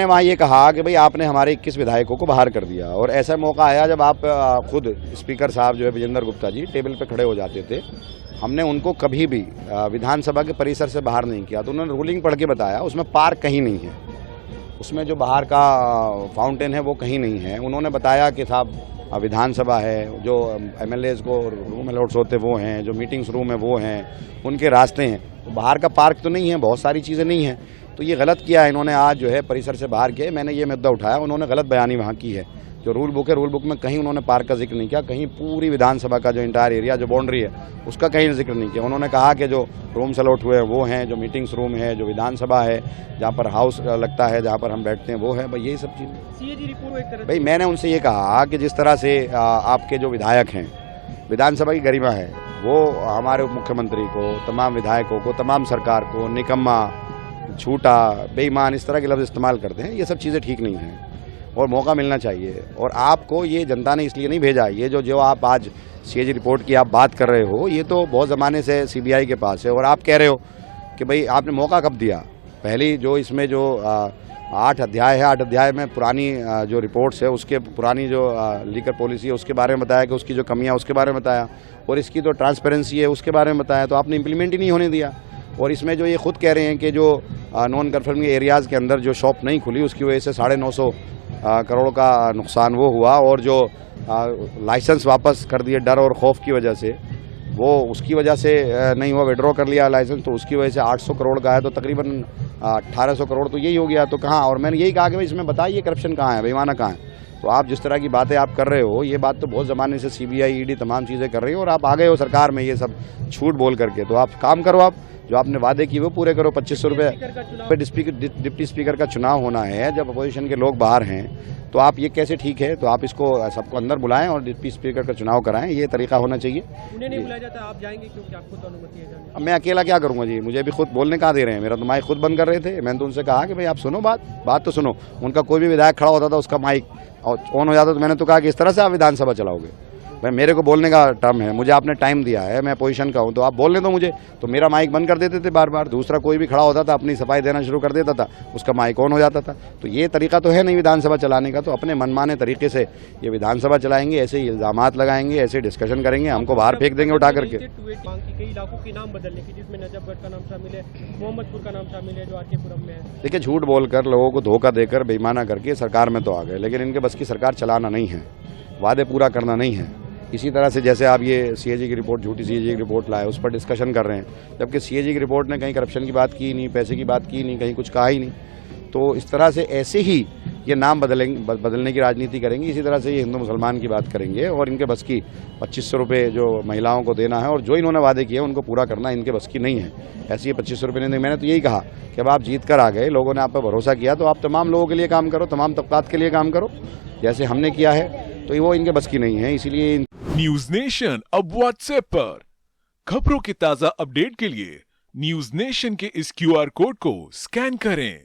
मैंने वहाँ ये कहा कि भाई आपने हमारे 21 विधायकों को बाहर कर दिया, और ऐसा मौका आया जब आप खुद स्पीकर साहब जो है विजेंद्र गुप्ता जी टेबल पे खड़े हो जाते थे। हमने उनको कभी भी विधानसभा के परिसर से बाहर नहीं किया, तो उन्होंने रूलिंग पढ़ के बताया उसमें पार्क कहीं नहीं है, उसमें जो बाहर का फाउंटेन है वो कहीं नहीं है। उन्होंने बताया कि साहब विधानसभा है, जो एमएलएज को रूम अलॉट्स होते वो हैं, जो मीटिंग्स रूम है वो हैं, उनके रास्ते हैं, तो बाहर का पार्क तो नहीं है, बहुत सारी चीज़ें नहीं हैं। तो ये गलत किया है इन्होंने, आज जो है परिसर से बाहर किया। मैंने ये मुद्दा उठाया, उन्होंने गलत बयानी वहाँ की है। जो रूल बुक है, रूल बुक में कहीं उन्होंने पार्क का जिक्र नहीं किया, कहीं पूरी विधानसभा का जो इंटायर एरिया जो बाउंड्री है उसका कहीं जिक्र नहीं किया। उन्होंने कहा कि जो रूम्स अलॉट हुए हैं वो हैं, जो मीटिंग्स रूम है, जो विधानसभा है, जहाँ पर हाउस लगता है, जहाँ पर हम बैठते हैं वो है, भाई यही सब चीज़। भाई मैंने उनसे ये कहा कि जिस तरह से आपके जो विधायक हैं, विधानसभा की गरिमा है, वो हमारे उप मुख्यमंत्री को, तमाम विधायकों को, तमाम सरकार को निकम्मा, झूठा, बेईमान इस तरह के लफ्ज़ इस्तेमाल करते हैं। ये सब चीज़ें ठीक नहीं हैं और मौका मिलना चाहिए। और आपको ये जनता ने इसलिए नहीं भेजा, ये जो आप आज सीएजी रिपोर्ट की आप बात कर रहे हो, ये तो बहुत ज़माने से सीबीआई के पास है, और आप कह रहे हो कि भाई आपने मौका कब दिया। पहली जो इसमें जो 8 अध्याय है, 8 अध्याय में पुरानी जो रिपोर्ट्स है उसके, पुरानी जो लीकर पॉलिसी है उसके बारे में बताया कि उसकी जो कमियाँ उसके बारे में बताया, और इसकी जो ट्रांसपेरेंसी है उसके बारे में बताया, तो आपने इम्प्लीमेंट ही नहीं होने दिया। और इसमें जो ये खुद कह रहे हैं कि जो नॉन कन्फर्मिंग एरियाज़ के अंदर जो शॉप नहीं खुली उसकी वजह से 950 करोड़ का नुकसान वो हुआ, और जो लाइसेंस वापस कर दिए डर और खौफ की वजह से, वो उसकी वजह से नहीं हुआ, विड्रॉ कर लिया लाइसेंस, तो उसकी वजह से 800 करोड़ का है, तो तकरीबन 1800 करोड़ तो यही हो गया। तो कहाँ, और मैंने यही कहा कि भाई इसमें बताइए करप्शन कहाँ है, बेईमाना कहाँ है। तो आप जिस तरह की बातें आप कर रहे हो, ये बात तो बहुत ज़माने से सीबीआई ईडी तमाम चीज़ें कर रही है, और आप आ गए हो सरकार में ये सब झूठ बोल करके। तो आप काम करो, आप जो आपने वादे किए वो पूरे करो। 2500 रुपये डिप्टी स्पीकर का चुनाव होना है, जब अपोजिशन के लोग बाहर हैं, तो आप ये कैसे ठीक है। तो आप इसको सबको अंदर बुलाएं और डिप्टी स्पीकर का चुनाव कराएं, ये तरीका होना चाहिए। उन्हें नहीं बुलाया जाता, आप जाएंगे क्योंकि आपको तो अनुमति है जाने। अब मैं अकेला क्या करूंगा जी, मुझे भी खुद बोलने कहाँ दे रहे हैं, मेरा तो माइक खुद बंद कर रहे थे। मैंने तो उनसे कहा कि भाई आप सुनो बात तो सुनो। उनका कोई भी विधायक खड़ा होता था उसका माइक ऑन हो जाता, तो मैंने तो कहा कि इस तरह से आप विधानसभा चलाओगे। भाई मेरे को बोलने का टर्म है, मुझे आपने टाइम दिया है, मैं पोजीशन का हूँ, तो आप बोलने दो मुझे। तो मेरा माइक बंद कर देते थे बार बार, दूसरा कोई भी खड़ा होता था अपनी सफाई देना शुरू कर देता था, उसका माइक ऑन हो जाता था। तो ये तरीका तो है नहीं विधानसभा चलाने का। तो अपने मनमाने तरीके से ये विधानसभा चलाएंगे, ऐसे ही इल्ज़ामात लगाएंगे, ऐसे डिस्कशन करेंगे, हमको बाहर फेंक देंगे उठा करके। कई इलाकों के नाम बदलने की, जिसमें नजफगढ़ का नाम शामिल है, मोहम्मदपुर का नाम शामिल है, जो आरकेपुरम में है। देखिए, झूठ बोलकर, लोगों को धोखा देकर, बेईमाना करके सरकार में तो आ गए, लेकिन इनके बस की सरकार चलाना नहीं है, वादे पूरा करना नहीं है। इसी तरह से जैसे आप ये सीएजी की रिपोर्ट, झूठी सीएजी की रिपोर्ट लाए, उस पर डिस्कशन कर रहे हैं, जबकि सीएजी की रिपोर्ट ने कहीं करप्शन की बात की नहीं, पैसे की बात की नहीं, कहीं कुछ कहा ही नहीं। तो इस तरह से ऐसे ही ये नाम बदलने की राजनीति करेंगे, इसी तरह से ये हिंदू मुसलमान की बात करेंगे, और इनके बस की 2500 रुपये जो महिलाओं को देना है, और जो इन्होंने वादे किए उनको पूरा करना इनके बस की नहीं है। ऐसे ही 2500 रुपये नहीं। मैंने तो यही कहा कि अब आप जीत कर आ गए, लोगों ने आप पर भरोसा किया, तो आप तमाम लोगों के लिए काम करो, तमाम तबकात के लिए काम करो, जैसे हमने किया है। तो वो इनके बस की नहीं है, इसीलिए न्यूज नेशन अब व्हाट्सएप पर खबरों की ताजा अपडेट के लिए न्यूज नेशन के इस क्यूआर कोड को स्कैन करें।